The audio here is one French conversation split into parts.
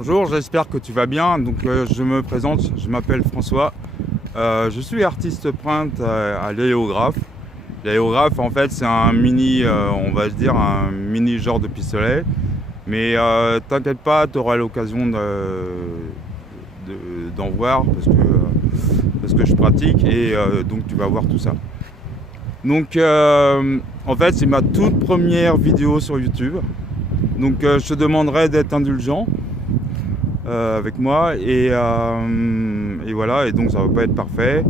Bonjour, j'espère que tu vas bien. Je me présente, je m'appelle François. Je suis artiste peintre à l'aérographe. L'aérographe, en fait, c'est un mini, on va se dire, un mini genre de pistolet. Mais t'inquiète pas, tu auras l'occasion d'en voir parce que je pratique et donc tu vas voir tout ça. En fait, c'est ma toute première vidéo sur YouTube. Je te demanderai d'être indulgent avec moi et voilà, et donc ça va pas être parfait.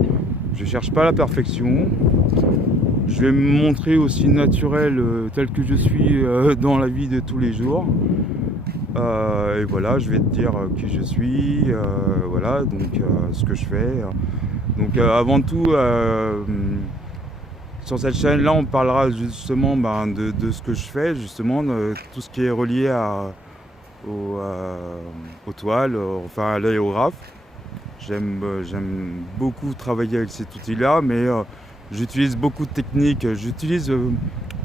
Je cherche pas la perfection. Je vais me montrer aussi naturel tel que je suis dans la vie de tous les jours. Et voilà, je vais te dire qui je suis, voilà, ce que je fais. Avant tout, sur cette chaîne-là, on parlera justement de ce que je fais, justement, de tout ce qui est relié aux toiles, enfin à l'aérographe. J'aime beaucoup travailler avec cet outil-là, mais j'utilise beaucoup de techniques. J'utilise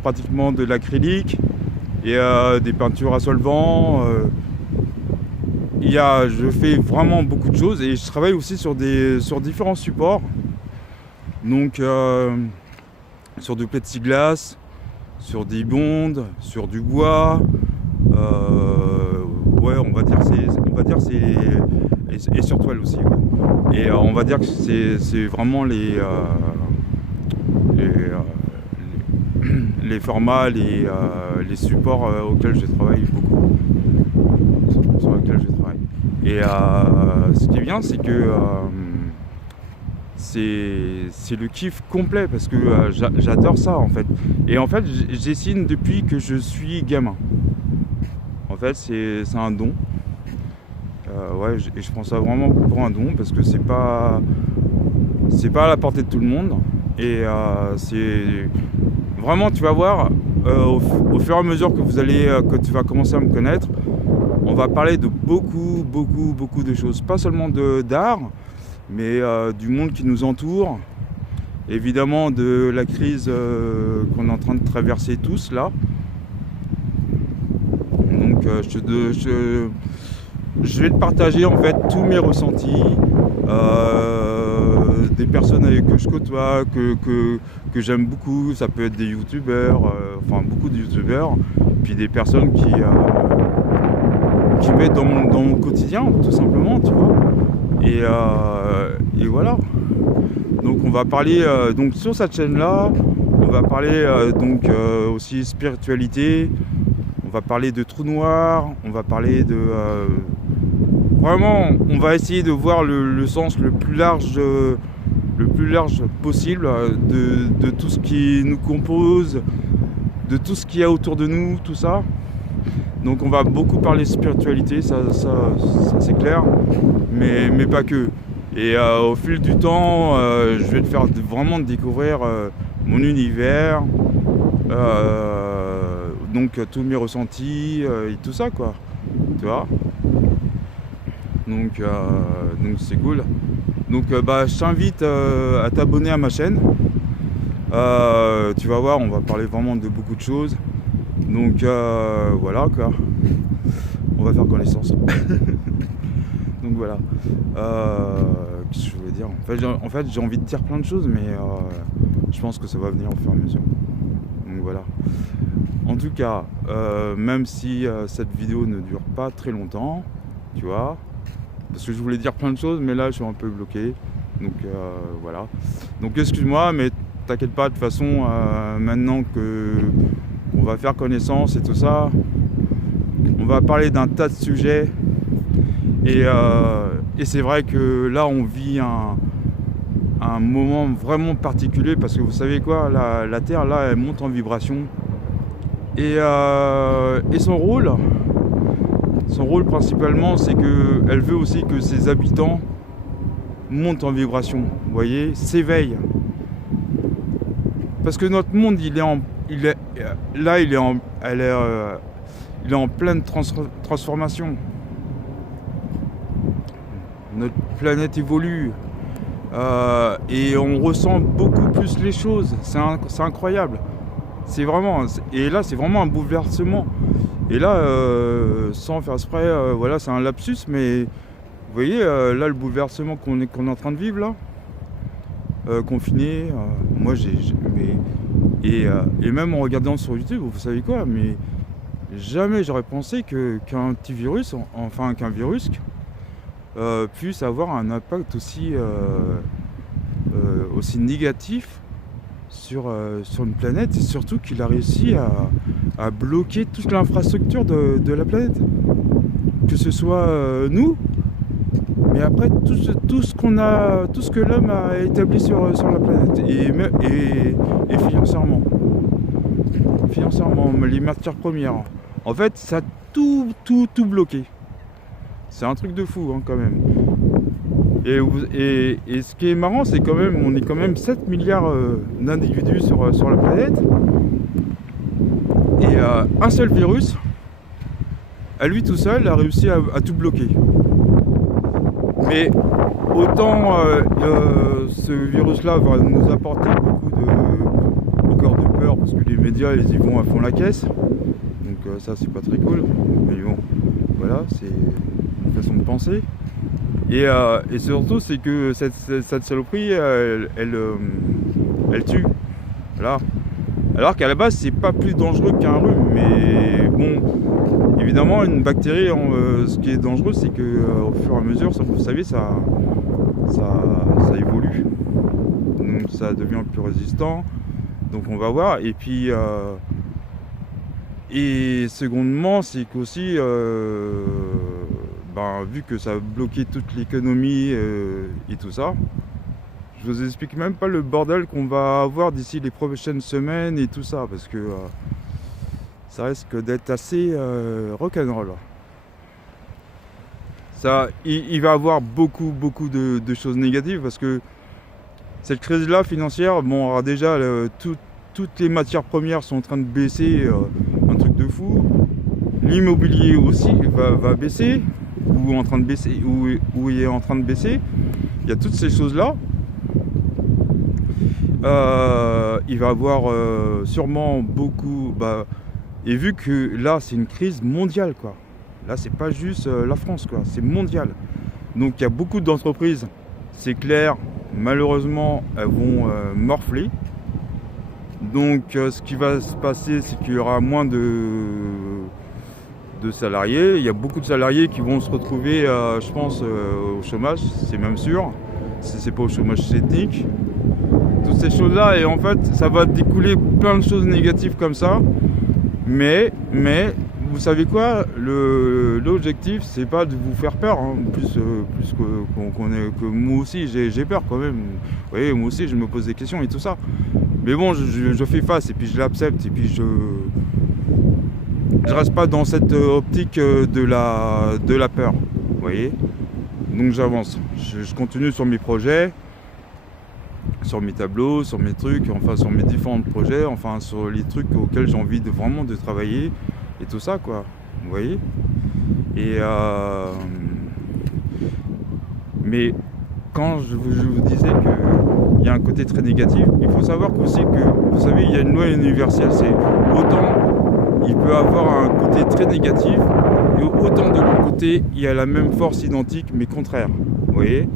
pratiquement de l'acrylique et des peintures à solvant. Je fais vraiment beaucoup de choses et je travaille aussi sur différents supports. Sur du plexiglas, sur des bondes, sur du bois. Ouais, on va dire c'est et sur toile aussi. Ouais. Et on va dire que c'est vraiment les formats, les supports auxquels je travaille beaucoup, sur lesquels je travaille. Et ce qui est bien, c'est que c'est le kiff complet parce que j'adore ça en fait. Et en fait, je dessine depuis que je suis gamin. En fait, c'est un don. Ouais, et je prends ça vraiment pour un don parce que c'est pas à la portée de tout le monde. Et c'est vraiment, tu vas voir, au fur et à mesure que tu vas commencer à me connaître, on va parler de beaucoup de choses. Pas seulement d'art, mais du monde qui nous entoure. Évidemment de la crise qu'on est en train de traverser tous là. Je vais te partager en fait tous mes ressentis, des personnes que je côtoie, que j'aime beaucoup. Ça peut être des youtubeurs, beaucoup de youtubeurs, puis des personnes qui m'aident dans mon quotidien, tout simplement, tu vois. Et voilà. Donc on va parler sur cette chaîne-là, on va parler aussi spiritualité. On va parler de trous noirs, on va parler de... vraiment, on va essayer de voir le sens le plus large possible de tout ce qui nous compose, de tout ce qu'il y a autour de nous, tout ça. Donc on va beaucoup parler spiritualité, ça c'est clair, mais pas que. Et au fil du temps, je vais te faire vraiment découvrir mon univers, tous mes ressentis et tout ça quoi, tu vois. Donc c'est cool. Je t'invite à t'abonner à ma chaîne. Tu vas voir, on va parler vraiment de beaucoup de choses. Voilà quoi. On va faire connaissance. Donc voilà. Qu'est-ce que je voulais dire ? En fait, j'ai envie de dire plein de choses, mais je pense que ça va venir au fur et à mesure. Donc voilà. En tout cas, même si cette vidéo ne dure pas très longtemps, tu vois, parce que je voulais dire plein de choses, mais là je suis un peu bloqué. Voilà. Donc excuse-moi, mais t'inquiète pas, de toute façon, maintenant qu'on va faire connaissance et tout ça, on va parler d'un tas de sujets. Et c'est vrai que là on vit un moment vraiment particulier parce que vous savez quoi, la Terre là elle monte en vibration. Et son rôle principalement, c'est qu'elle veut aussi que ses habitants montent en vibration, vous voyez, s'éveillent. Parce que notre monde, il est en pleine transformation. Notre planète évolue et on ressent beaucoup plus les choses. C'est incroyable. Et là, c'est vraiment un bouleversement. Et là, sans faire exprès, voilà, c'est un lapsus, mais vous voyez, là, le bouleversement qu'on est en train de vivre, là, confiné, moi, et même en regardant sur YouTube, vous savez quoi, mais jamais j'aurais pensé qu'un petit virus, enfin qu'un virus, puisse avoir un impact aussi négatif sur une planète, et surtout qu'il a réussi à bloquer toute l'infrastructure de la planète. Que ce soit nous, mais après tout ce que l'homme a établi sur la planète, et financièrement. Financièrement, les matières premières. En fait, ça a tout bloqué. C'est un truc de fou, hein, quand même. Et ce qui est marrant, c'est quand même, on est quand même 7 milliards d'individus sur la planète. Et un seul virus, à lui tout seul, a réussi à tout bloquer. Mais autant ce virus-là va nous apporter encore de peur, parce que les médias, ils y vont à fond la caisse. Donc ça, c'est pas très cool. Mais bon, voilà, c'est une façon de penser. Et surtout, c'est que cette saloperie, elle tue. Voilà. Alors qu'à la base, c'est pas plus dangereux qu'un rhume. Mais bon, évidemment, une bactérie, ce qui est dangereux, c'est que au fur et à mesure, vous savez, ça évolue. Donc ça devient plus résistant. Donc on va voir. Et puis, et secondement, c'est qu'aussi, vu que ça a bloqué toute l'économie et tout ça, je vous explique même pas le bordel qu'on va avoir d'ici les prochaines semaines et tout ça, parce que ça risque d'être assez rock'n'roll. Il va y avoir beaucoup de choses négatives, parce que cette crise-là financière, bon, alors déjà, toutes les matières premières sont en train de baisser, un truc de fou. L'immobilier aussi va baisser, ou en train de baisser, ou il est en train de baisser. Il y a toutes ces choses-là. Il va y avoir sûrement beaucoup... et vu que là, c'est une crise mondiale, quoi. Là, c'est pas juste la France, quoi. C'est mondial. Donc, il y a beaucoup d'entreprises, c'est clair, malheureusement, elles vont morfler. Donc, ce qui va se passer, c'est qu'il y aura moins de salariés. Il y a beaucoup de salariés qui vont se retrouver, je pense, au chômage, c'est même sûr. Si c'est pas au chômage technique. Toutes ces choses-là, et en fait, ça va découler plein de choses négatives comme ça. Mais vous savez quoi, l'objectif, c'est pas de vous faire peur, hein. Plus que moi aussi, j'ai peur quand même. Vous voyez, moi aussi, je me pose des questions et tout ça. Mais bon, je fais face, et puis je l'accepte, et puis je reste pas dans cette optique de la peur, vous voyez. Donc j'avance, je continue sur mes projets, sur mes tableaux, sur mes trucs, enfin sur mes différents projets, enfin sur les trucs auxquels j'ai envie vraiment de travailler et tout ça, quoi, vous voyez. Et mais quand je vous disais qu'il y a un côté très négatif, il faut savoir aussi que, vous savez, il y a une loi universelle, c'est autant il peut avoir un côté très négatif, et autant de l'autre côté, il y a la même force identique mais contraire, vous voyez.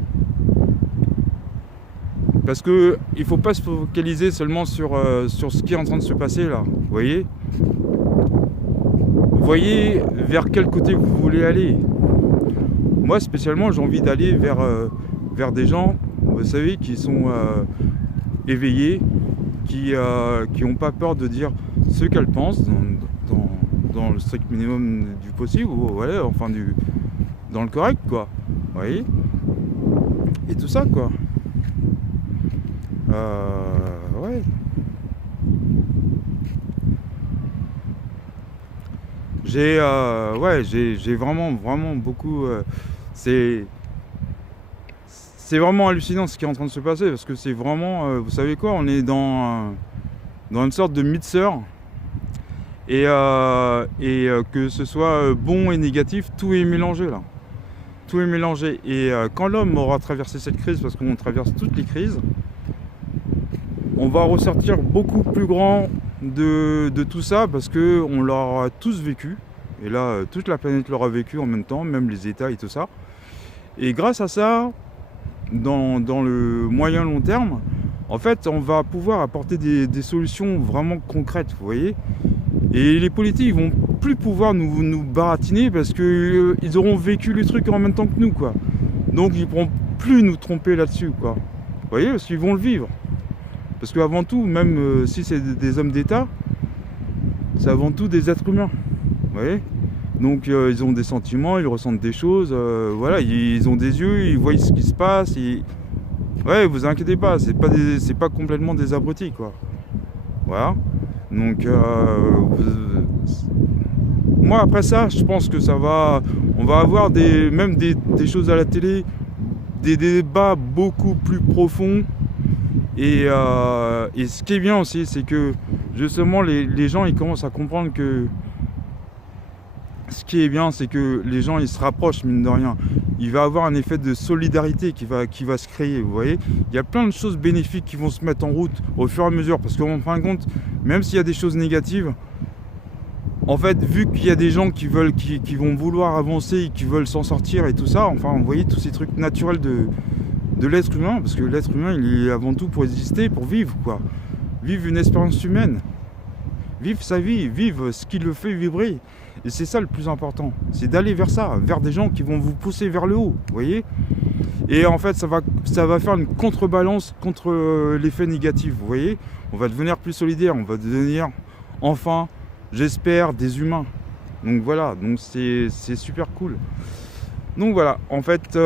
Parce que il faut pas se focaliser seulement sur ce qui est en train de se passer là, vous voyez. Voyez vers quel côté vous voulez aller. Moi spécialement, j'ai envie d'aller vers des gens, vous savez, qui sont éveillés, qui n'ont pas peur de dire ce qu'elles pensent dans le strict minimum du possible, ou voilà, enfin dans le correct, quoi, vous voyez. Et tout ça, quoi. Ouais. J'ai vraiment beaucoup. C'est vraiment hallucinant ce qui est en train de se passer, parce que c'est vraiment, vous savez quoi, on est dans une sorte de mixeur, et que ce soit bon et négatif, tout est mélangé là. Tout est mélangé. Et quand l'homme aura traversé cette crise, parce qu'on traverse toutes les crises, on va ressortir beaucoup plus grand, de tout ça parce qu'on l'aura tous vécu. Et là, toute la planète l'aura vécu en même temps, même les États et tout ça. Et grâce à ça, dans le moyen long terme, en fait, on va pouvoir apporter des solutions vraiment concrètes, vous voyez. Et les politiques vont plus pouvoir nous baratiner parce qu'ils auront vécu le truc en même temps que nous, quoi. Donc ils pourront plus nous tromper là-dessus, quoi. Vous voyez, parce qu'ils vont le vivre. Parce qu'avant tout, même si c'est des hommes d'État, c'est avant tout des êtres humains. Vous voyez. Donc ils ont des sentiments, ils ressentent des choses, voilà, ils ont des yeux, ils voient ce qui se passe. Ouais, vous inquiétez pas, c'est pas complètement des abrutis, quoi. Voilà. Donc moi après ça, je pense que on va avoir même des choses à la télé, des débats beaucoup plus profonds. Et ce qui est bien aussi, c'est que justement les gens ils commencent à comprendre que ce qui est bien, c'est que les gens ils se rapprochent, mine de rien. Il va y avoir un effet de solidarité qui va se créer, vous voyez. Il y a plein de choses bénéfiques qui vont se mettre en route au fur et à mesure. Parce qu'en fin de compte, même s'il y a des choses négatives, en fait, vu qu'il y a des gens qui vont vouloir avancer, qui veulent s'en sortir et tout ça, enfin, vous voyez, tous ces trucs naturels de l'être humain, parce que l'être humain, il est avant tout pour exister, pour vivre, quoi. Vivre une expérience humaine. Vivre sa vie, vivre ce qui le fait vibrer. Et c'est ça le plus important, c'est d'aller vers ça, vers des gens qui vont vous pousser vers le haut, vous voyez. Et en fait, ça va faire une contrebalance contre l'effet négatif, vous voyez. On va devenir plus solidaire, on va devenir, enfin, j'espère, des humains. Donc voilà, donc c'est super cool. Donc voilà, en fait, c'est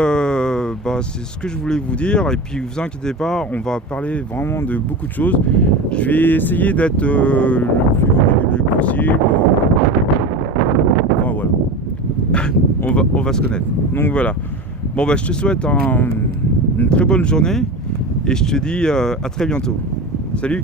ce que je voulais vous dire. Et puis, vous inquiétez pas, on va parler vraiment de beaucoup de choses. Je vais essayer d'être le plus possible. Enfin, voilà. on va se connaître. Donc voilà. Bon, je te souhaite une très bonne journée. Et je te dis à très bientôt. Salut!